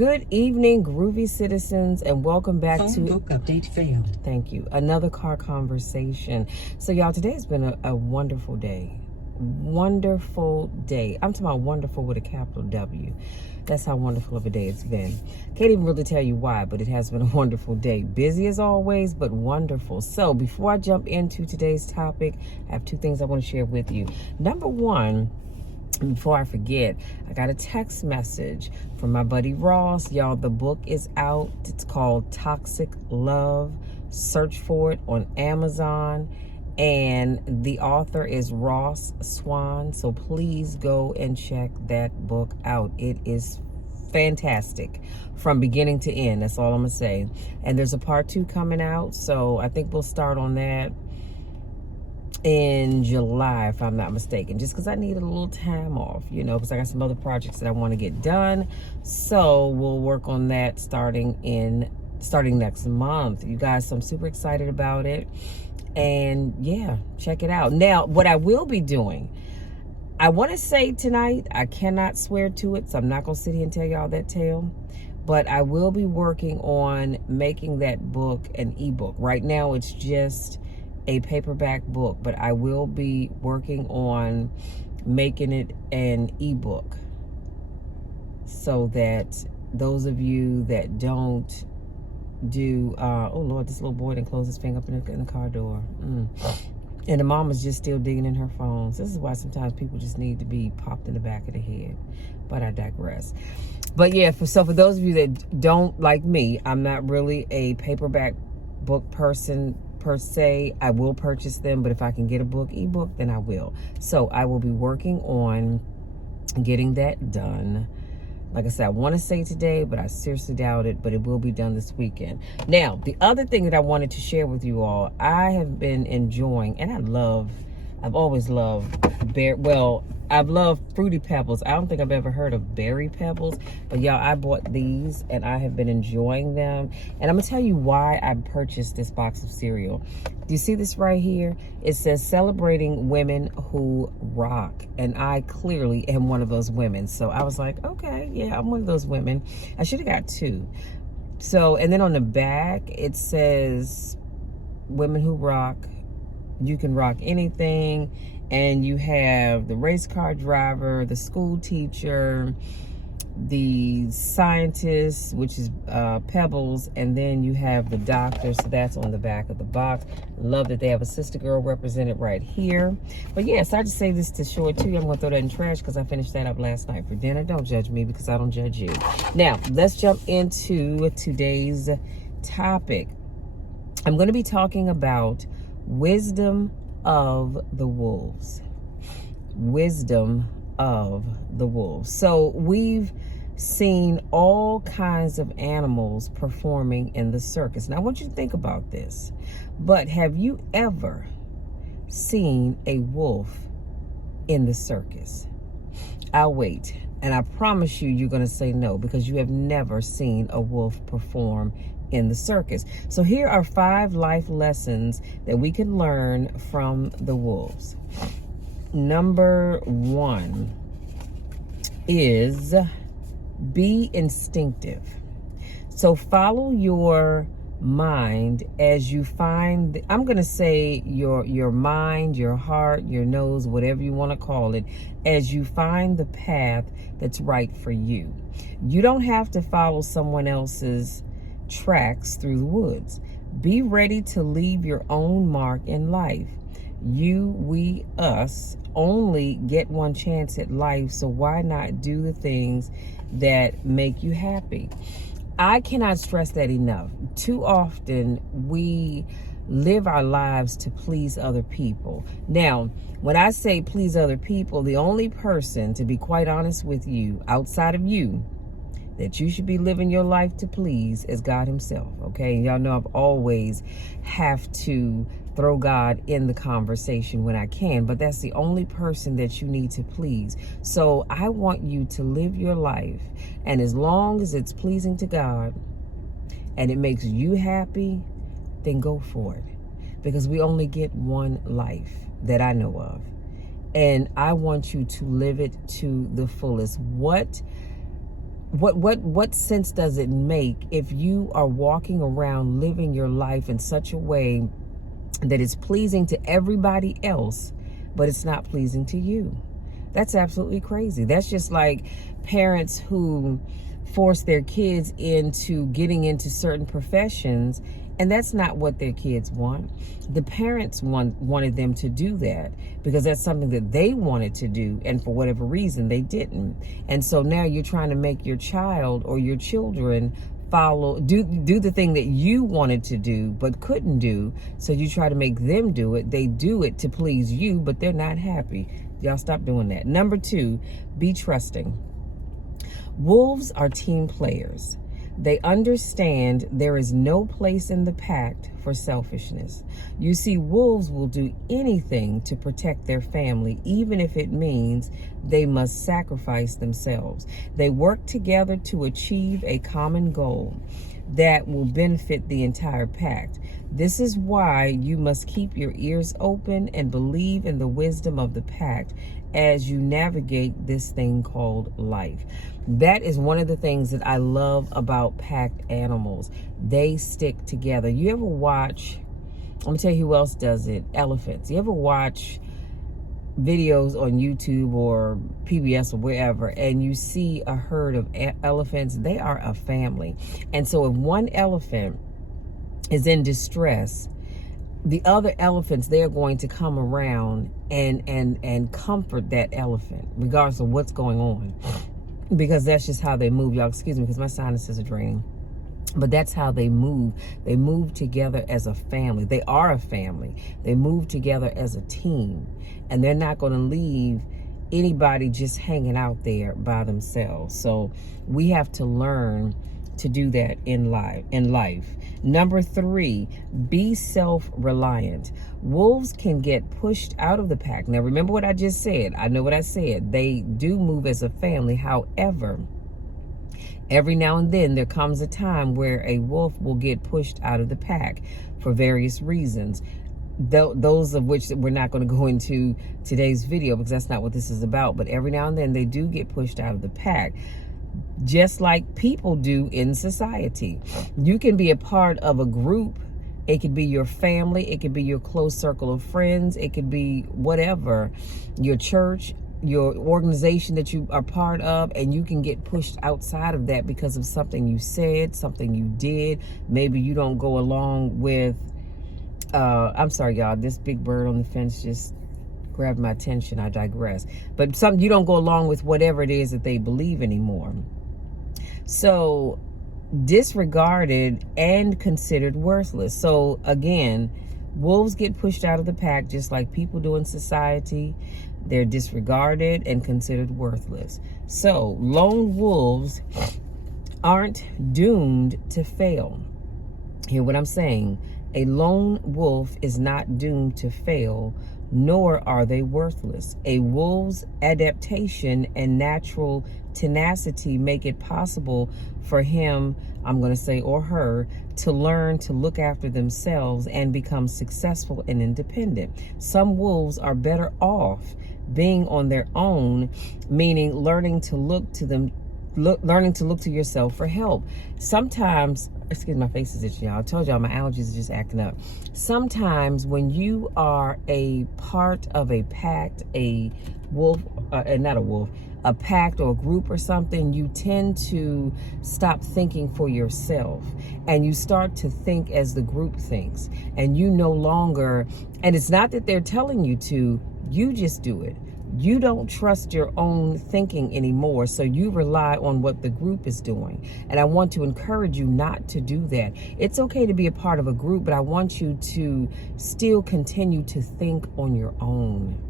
Good evening, groovy citizens, and welcome back Phone to book update failed. Thank you. Another car conversation. So, y'all, today has been a wonderful day. Wonderful day. I'm talking about wonderful with a capital W. That's how wonderful of a day it's been. Can't even really tell you why, but it has been a wonderful day. Busy as always, but wonderful. So, before I jump into today's topic, I have two things I want to share with you. Number one, before I forget, I got a text message from my buddy Ross. Y'all, the book is out. It's called Toxic Love. Search for it on Amazon. And the author is Ross Swan. So please go and check that book out. It is fantastic from beginning to end. That's all I'm going to say. And there's a part 2 coming out. So I think we'll start on that in July, if I'm not mistaken, just because I needed a little time off, because I got some other projects that I want to get done. So we'll work on that starting next month. You guys, I'm super excited about it. And yeah, check it out. Now, what I will be doing, I want to say tonight, I cannot swear to it, so I'm not going to sit here and tell y'all that tale. But I will be working on making that book an ebook. Right now, it's just a paperback book, but I will be working on making it an ebook so that those of you that don't do oh Lord, this little boy didn't close his finger up in the car door. And the mom is just still digging in her phones. This is why sometimes people just need to be popped in the back of the head, but I digress. But yeah, for those of you that don't, like me, I'm not really a paperback book person per se. I will purchase them, but if I can get a book, ebook, then I will. So I will be working on getting that done. Like I said, I want to say today, but I seriously doubt it, but it will be done this weekend. Now, the other thing that I wanted to share with you all, I have been enjoying, and I've always loved I've loved Fruity Pebbles. I don't think I've ever heard of Berry Pebbles, but y'all, I bought these and I have been enjoying them. And I'm gonna tell you why I purchased this box of cereal. Do you see this right here? It says celebrating women who rock. And I clearly am one of those women. So I was like, okay, yeah, I'm one of those women. I should have got 2. So, and then on the back, it says women who rock. You can rock anything. And you have the race car driver, the school teacher, the scientist, which is Pebbles, and then you have the doctor. So that's on the back of the box. Love that they have a sister girl represented right here. But yes, I just say this to show it to you. I'm going to throw that in trash because I finished that up last night for dinner. Don't judge me because I don't judge you. Now, let's jump into today's topic. I'm going to be talking about wisdom of the wolves. Wisdom of the wolves. So we've seen all kinds of animals performing in the circus. Now I want you to think about this. But have you ever seen a wolf in the circus? I'll wait. And I promise you're going to say no, because you have never seen a wolf perform in the circus. So here are 5 life lessons that we can learn from the wolves. Number 1 is be instinctive. So follow your mind as you find, I'm going to say your mind, your heart, your nose, whatever you want to call it, as you find the path that's right for you. You don't have to follow someone else's tracks through the woods. Be ready to leave your own mark in life. You, we, us only get one chance at life, so why not do the things that make you happy? I cannot stress that enough. Too often we live our lives to please other people. Now, when I say please other people, the only person, to be quite honest with you, outside of you, that you should be living your life to please is God himself, okay? And y'all know I've always have to throw God in the conversation when I can, but that's the only person that you need to please. So I want you to live your life, and as long as it's pleasing to God and it makes you happy, then go for it. Because we only get one life that I know of. And I want you to live it to the fullest. What what sense does it make if you are walking around living your life in such a way that it's pleasing to everybody else, but it's not pleasing to you? That's absolutely crazy. That's just like parents who force their kids into getting into certain professions, and that's not what their kids want. The parents wanted them to do that because that's something that they wanted to do, and for whatever reason they didn't. And so now you're trying to make your child or your children do the thing that you wanted to do but couldn't do, so you try to make them do it. They do it to please you, but they're not happy. Y'all stop doing that. Number 2, be trusting. Wolves are team players. They understand there is no place in the pack for selfishness. You see, wolves will do anything to protect their family, even if it means they must sacrifice themselves. They work together to achieve a common goal that will benefit the entire pack. This is why you must keep your ears open and believe in the wisdom of the pack as you navigate this thing called life. That is one of the things that I love about packed animals. They stick together. You ever watch, I'm gonna tell you who else does it, elephants. You ever watch videos on YouTube or PBS or wherever, and you see a herd of elephants? They are a family. And so if one elephant is in distress, the other elephants, they're going to come around and comfort that elephant, regardless of what's going on. Because that's just how they move. Y'all excuse me because my sinuses are draining. But that's how they move. They move together as a family. They are a family. They move together as a team. And they're not going to leave anybody just hanging out there by themselves. So we have to learn to do that in life. Number 3, be self-reliant. Wolves can get pushed out of the pack. Now, remember what I just said. I know what I said. They do move as a family. However, every now and then there comes a time where a wolf will get pushed out of the pack for various reasons. Those of which we're not going to go into today's video because that's not what this is about. But every now and then they do get pushed out of the pack, just like people do in society. You can be a part of a group. It could be your family. It could be your close circle of friends. It could be whatever, your church, your organization that you are part of, and you can get pushed outside of that because of something you said, something you did. Maybe you don't go along with, I'm sorry, y'all, this big bird on the fence just grabbed my attention. I digress. But you don't go along with whatever it is that they believe anymore. So disregarded and considered worthless. So again, wolves get pushed out of the pack just like people do in society. They're disregarded and considered worthless. So lone wolves aren't doomed to fail. Hear what I'm saying? A lone wolf is not doomed to fail, nor are they worthless. A wolf's adaptation and natural tenacity make it possible for him, I'm going to say, or her, to learn to look after themselves and become successful and independent. Some wolves are better off being on their own, meaning learning to look to yourself for help. Sometimes, excuse me, my face is itching, y'all. I told y'all my allergies are just acting up. Sometimes when you are a part of a pack, a wolf, not a wolf, a pack or a group or something, you tend to stop thinking for yourself and you start to think as the group thinks. And you no longer, and it's not that they're telling you to, you just do it. You don't trust your own thinking anymore, so you rely on what the group is doing. And I want to encourage you not to do that. It's okay to be a part of a group, but I want you to still continue to think on your own.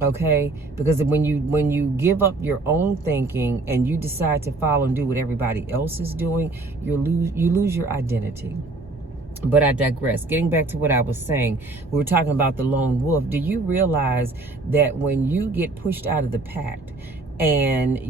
Okay? Because when you give up your own thinking and you decide to follow and do what everybody else is doing, you lose your identity. But I digress. Getting back to what I was saying, we were talking about the lone wolf. Do you realize that when you get pushed out of the pack and I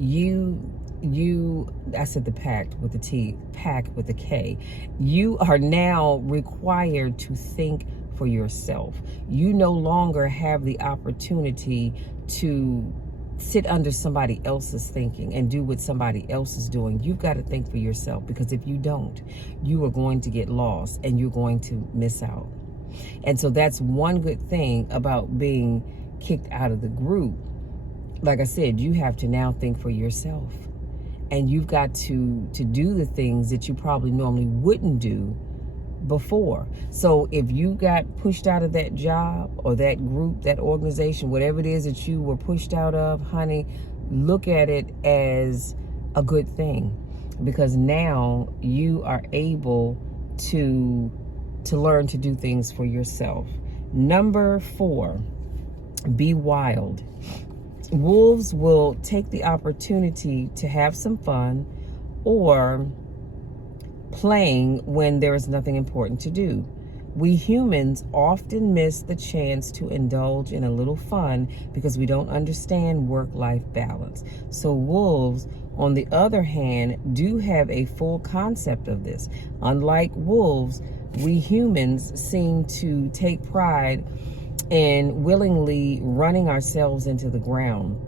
said the pack with the T, pack with the K, you are now required to think for yourself. You no longer have the opportunity to sit under somebody else's thinking and do what somebody else is doing. You've got to think for yourself, because if you don't, you are going to get lost and you're going to miss out. And so that's one good thing about being kicked out of the group. Like I said, you have to now think for yourself, and you've got to do the things that you probably normally wouldn't do before. So if you got pushed out of that job or that group, that organization, whatever it is that you were pushed out of, honey, look at it as a good thing, because now you are able to learn to do things for yourself. Number 4, be wild. Wolves will take the opportunity to have some fun or playing when there is nothing important to do. We humans often miss the chance to indulge in a little fun because we don't understand work-life balance. So wolves, on the other hand, do have a full concept of this. Unlike wolves, we humans seem to take pride in willingly running ourselves into the ground.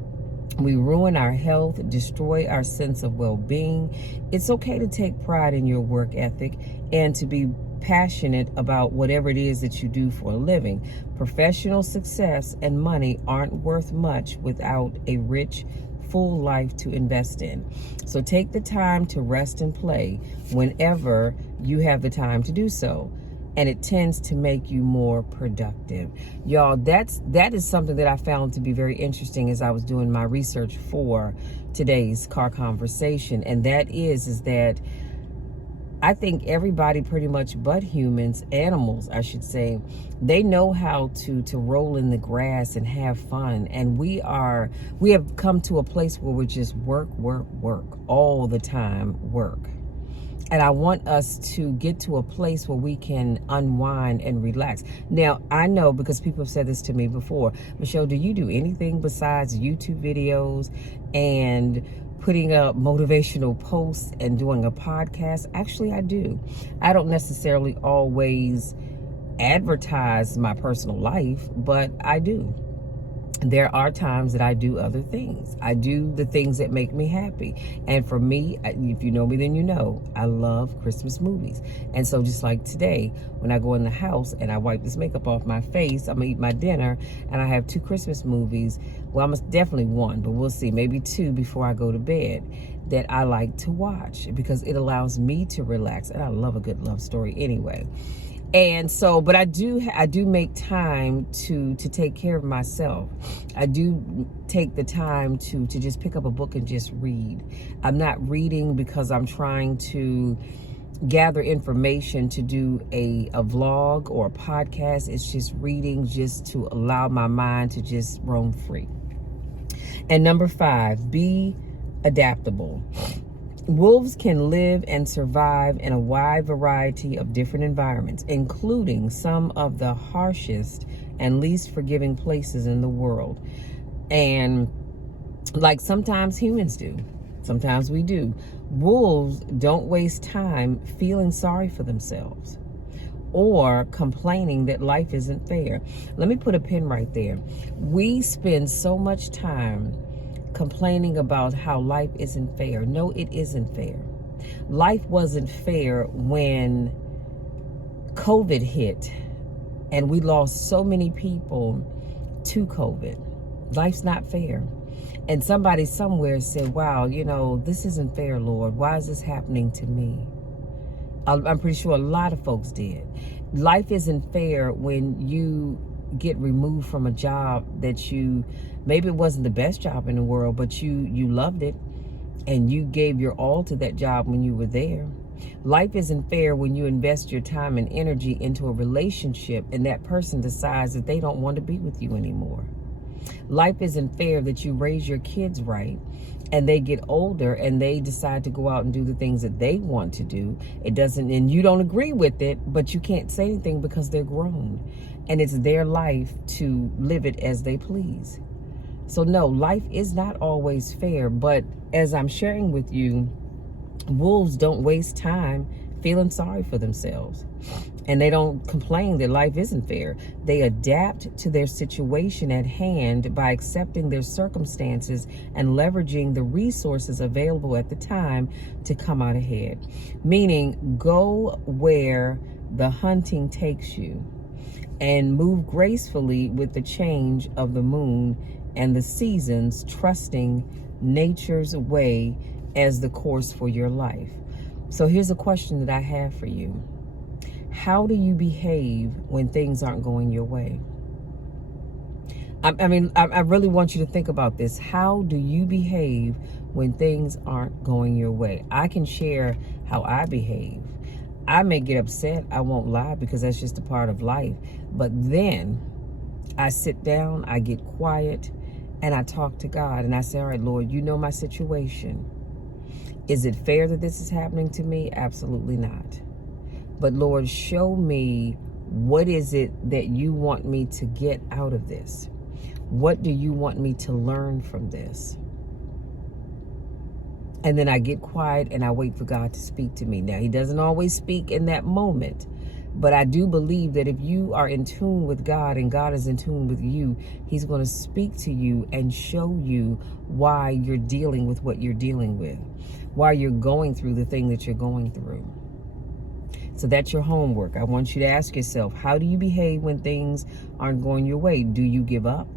We ruin our health, destroy our sense of well-being. It's okay to take pride in your work ethic and to be passionate about whatever it is that you do for a living. Professional success and money aren't worth much without a rich, full life to invest in. So take the time to rest and play whenever you have the time to do so, and it tends to make you more productive. Y'all, that is something that I found to be very interesting as I was doing my research for today's car conversation, and that is that I think everybody pretty much but humans, animals I should say, they know how to roll in the grass and have fun. And we have come to a place where we're just work all the time, work. And I want us to get to a place where we can unwind and relax. Now, I know, because people have said this to me before, Michelle, do you do anything besides YouTube videos and putting up motivational posts and doing a podcast? Actually, I do. I don't necessarily always advertise my personal life, but I do. There are times that I do other things. I do the things that make me happy. And for me, if you know me, then you know, I love Christmas movies. And so just like today, when I go in the house and I wipe this makeup off my face, I'm gonna eat my dinner, and I have 2 Christmas movies. Well, definitely 1, but we'll see, maybe 2 before I go to bed, that I like to watch because it allows me to relax. And I love a good love story anyway. And so, but I do make time to take care of myself. I do take the time to just pick up a book and just read. I'm not reading because I'm trying to gather information to do a vlog or a podcast. It's just reading just to allow my mind to just roam free. And number 5, be adaptable. Wolves can live and survive in a wide variety of different environments, including some of the harshest and least forgiving places in the world. And like sometimes humans do, sometimes we do. Wolves don't waste time feeling sorry for themselves or complaining that life isn't fair. Let me put a pin right there. We spend so much time complaining about how life isn't fair. No, it isn't fair. Life wasn't fair when COVID hit and we lost so many people to COVID. Life's not fair. And somebody somewhere said, wow, this isn't fair, Lord. Why is this happening to me? I'm pretty sure a lot of folks did. Life isn't fair when you get removed from a job that maybe it wasn't the best job in the world, but you loved it and you gave your all to that job when you were there. Life isn't fair when you invest your time and energy into a relationship and that person decides that they don't want to be with you anymore. Life isn't fair that you raise your kids right and they get older and they decide to go out and do the things that they want to do. And you don't agree with it, but you can't say anything because they're grown and it's their life to live it as they please. So no, life is not always fair, but as I'm sharing with you, wolves don't waste time feeling sorry for themselves. And they don't complain that life isn't fair. They adapt to their situation at hand by accepting their circumstances and leveraging the resources available at the time to come out ahead. Meaning, go where the hunting takes you and move gracefully with the change of the moon and the seasons, trusting nature's way as the course for your life. So here's a question that I have for you. How do you behave when things aren't going your way? I really want you to think about this. How do you behave when things aren't going your way? I can share how I behave. I may get upset, I won't lie, because that's just a part of life. But then I sit down, I get quiet, and I talk to God. And I say, all right, Lord, you know my situation. Is it fair that this is happening to me? Absolutely not. But Lord, show me, what is it that you want me to get out of this? What do you want me to learn from this? And then I get quiet and I wait for God to speak to me. Now, he doesn't always speak in that moment, but I do believe that if you are in tune with God and God is in tune with you, he's going to speak to you and show you why you're dealing with what you're dealing with, why you're going through the thing that you're going through. So that's your homework. I want you to ask yourself, how do you behave when things aren't going your way? Do you give up?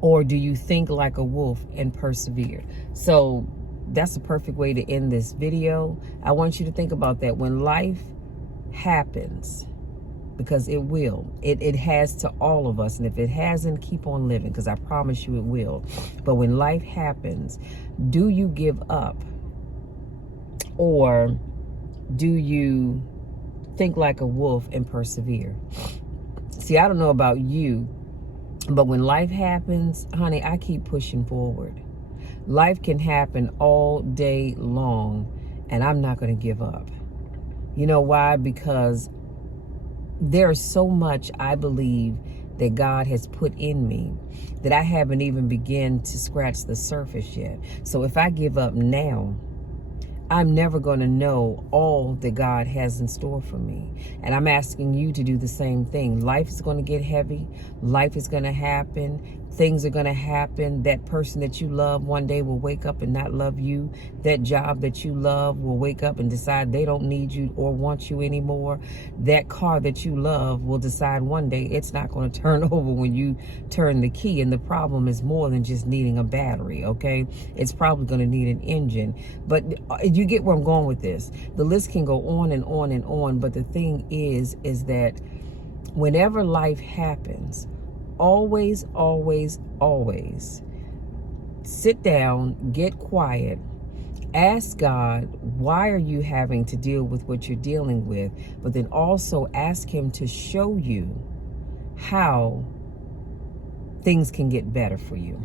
Or do you think like a wolf and persevere? So that's a perfect way to end this video. I want you to think about that. When life happens, because it will, it has to all of us. And if it hasn't, keep on living, because I promise you it will. But when life happens, do you give up? Or do you think like a wolf and persevere? See, I don't know about you, but when life happens, honey, I keep pushing forward. Life can happen all day long, and I'm not going to give up. You know why? Because there's so much I believe that God has put in me that I haven't even begun to scratch the surface yet. So if I give up now, I'm never going to know all that God has in store for me. And I'm asking you to do the same thing. Life is going to get heavy. Life is going to happen. Things are going to happen. That person that you love one day will wake up and not love you. That job that you love will wake up and decide they don't need you or want you anymore. That car that you love will decide one day it's not going to turn over when you turn the key. And the problem is more than just needing a battery, okay? It's probably going to need an engine. But you get where I'm going with this. The list can go on and on and on. But the thing is that whenever life happens, always, always, always sit down, get quiet, ask God, why are you having to deal with what you're dealing with? But then also ask him to show you how things can get better for you.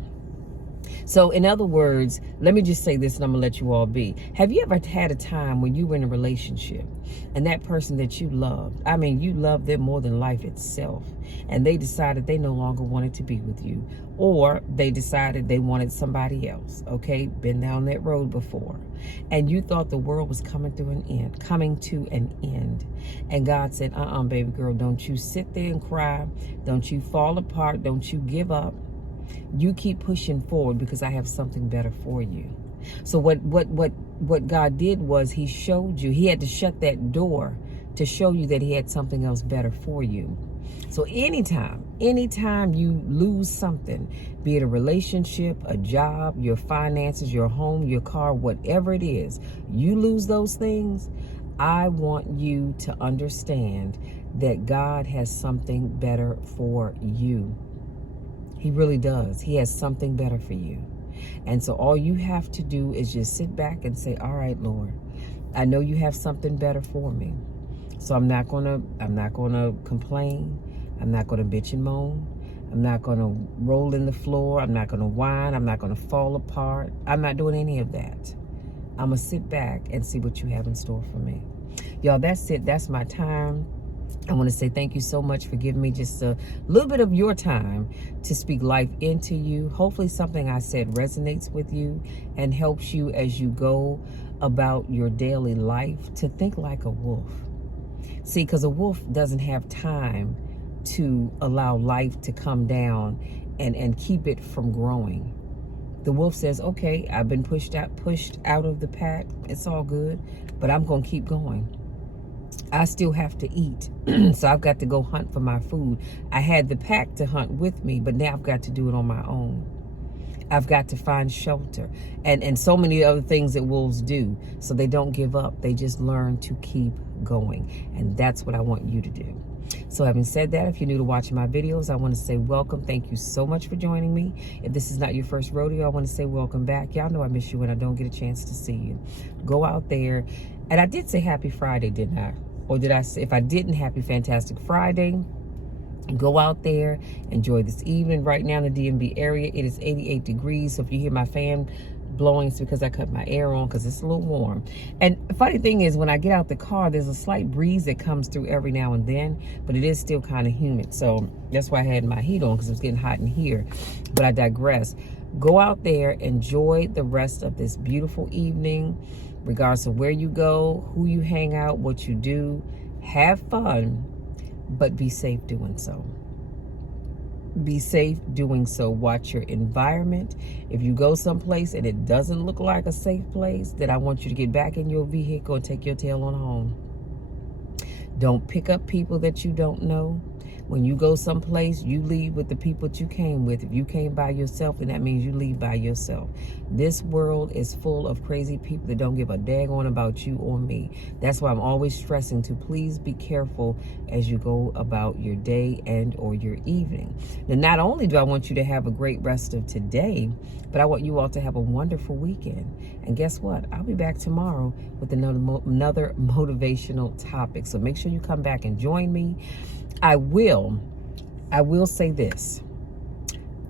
So in other words, let me just say this and I'm going to let you all be. Have you ever had a time when you were in a relationship and that person that you loved, I mean, you loved them more than life itself, and they decided they no longer wanted to be with you, or they decided they wanted somebody else, okay? Been down that road before. And you thought the world was coming to an end. And God said, baby girl, don't you sit there and cry. Don't you fall apart. Don't you give up. You keep pushing forward, because I have something better for you. So what God did was he showed you, he had to shut that door to show you that he had something else better for you. So anytime you lose something, be it a relationship, a job, your finances, your home, your car, whatever it is, you lose those things, I want you to understand that God has something better for you. He really does. He has something better for you. And so all you have to do is just sit back and say, all right, Lord, I know you have something better for me. So I'm not gonna complain. I'm not gonna bitch and moan. I'm not gonna roll in the floor. I'm not gonna whine. I'm not gonna fall apart. I'm not doing any of that. I'm gonna sit back and see what you have in store for me. Y'all, that's it. That's my time. I want to say thank you so much for giving me just a little bit of your time to speak life into you. Hopefully something I said resonates with you and helps you as you go about your daily life to think like a wolf. See, because a wolf doesn't have time to allow life to come down and keep it from growing. The wolf says, okay, I've been pushed out of the pack. It's all good, but I'm going to keep going. I still have to eat. So I've got to go hunt for my food. I had the pack to hunt with me, but now I've got to do it on my own. I've got to find shelter and so many other things that wolves do. So they don't give up. They just learn to keep going. And that's what I want you to do. So having said that, if you're new to watching my videos, I want to say welcome. Thank you so much for joining me. If this is not your first rodeo, I want to say welcome back. Y'all know I miss you when I don't get a chance to see you. Go out there. And I did say happy Friday, didn't I? Or did I say, if I didn't, happy Fantastic Friday. Go out there, enjoy this evening. Right now in the DMV area, it is 88 degrees. So if you hear my fan blowing, it's because I cut my air on because it's a little warm. And the funny thing is, when I get out the car, there's a slight breeze that comes through every now and then, but it is still kind of humid. So that's why I had my heat on, because it was getting hot in here. But I digress. Go out there, enjoy the rest of this beautiful evening, regardless of where you go, who you hang out, what you do. Have fun, but be safe doing so. Be safe doing so. Watch your environment. If you go someplace and it doesn't look like a safe place, then I want you to get back in your vehicle and take your tail on home. Don't pick up people that you don't know. When you go someplace, you leave with the people that you came with. If you came by yourself, then that means you leave by yourself. This world is full of crazy people that don't give a daggone about you or me. That's why I'm always stressing to please be careful as you go about your day and or your evening. Now, not only do I want you to have a great rest of today, but I want you all to have a wonderful weekend. And guess what? I'll be back tomorrow with another motivational topic. So make sure you come back and join me. I will say this.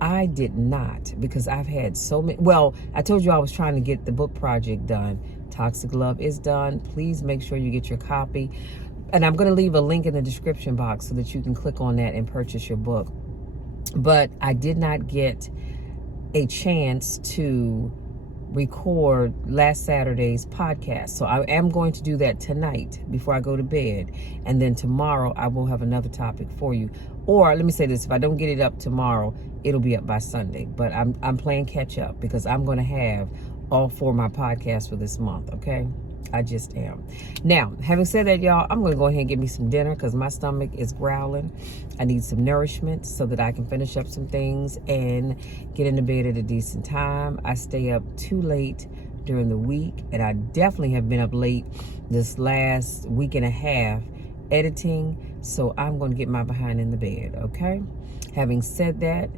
I did not, because I've had so many. Well, I told you I was trying to get the book project done. Toxic Love is done. Please make sure you get your copy. And I'm going to leave a link in the description box so that you can click on that and purchase your book. But I did not get a chance to record last Saturday's podcast. So I am going to do that tonight before I go to bed. And then tomorrow I will have another topic for you. Or let me say this, if I don't get it up tomorrow, it'll be up by Sunday. But I'm playing catch up because I'm going to have all 4 of my podcasts for this month, okay? I just am. Now, having said that, y'all, I'm going to go ahead and get me some dinner because my stomach is growling. I need some nourishment so that I can finish up some things and get into bed at a decent time. I stay up too late during the week, and I definitely have been up late this last week and a half editing, so I'm going to get my behind in the bed, okay? Having said that,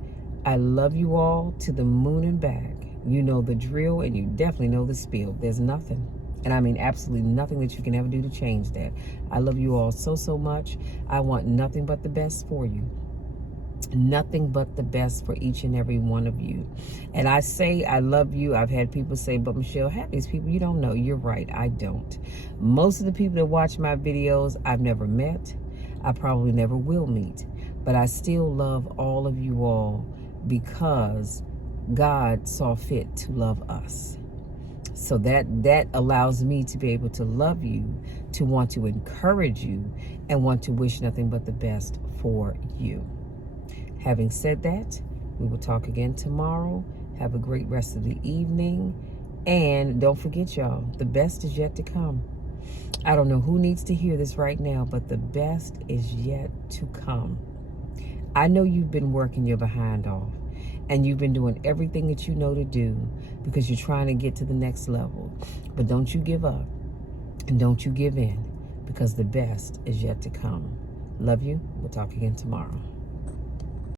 I love you all to the moon and back. You know the drill, and you definitely know the spiel. There's nothing, and I mean absolutely nothing that you can ever do to change that. I love you all so, so much. I want nothing but the best for you. Nothing but the best for each and every one of you. And I say I love you. I've had people say, but Michelle, half these people you don't know. You're right, I don't. Most of the people that watch my videos, I've never met. I probably never will meet. But I still love all of you all because God saw fit to love us. So that allows me to be able to love you, to want to encourage you, and want to wish nothing but the best for you. Having said that, we will talk again tomorrow. Have a great rest of the evening. And don't forget, y'all, the best is yet to come. I don't know who needs to hear this right now, but the best is yet to come. I know you've been working your behind off, and you've been doing everything that you know to do because you're trying to get to the next level. But don't you give up, and don't you give in, because the best is yet to come. Love you. We'll talk again tomorrow.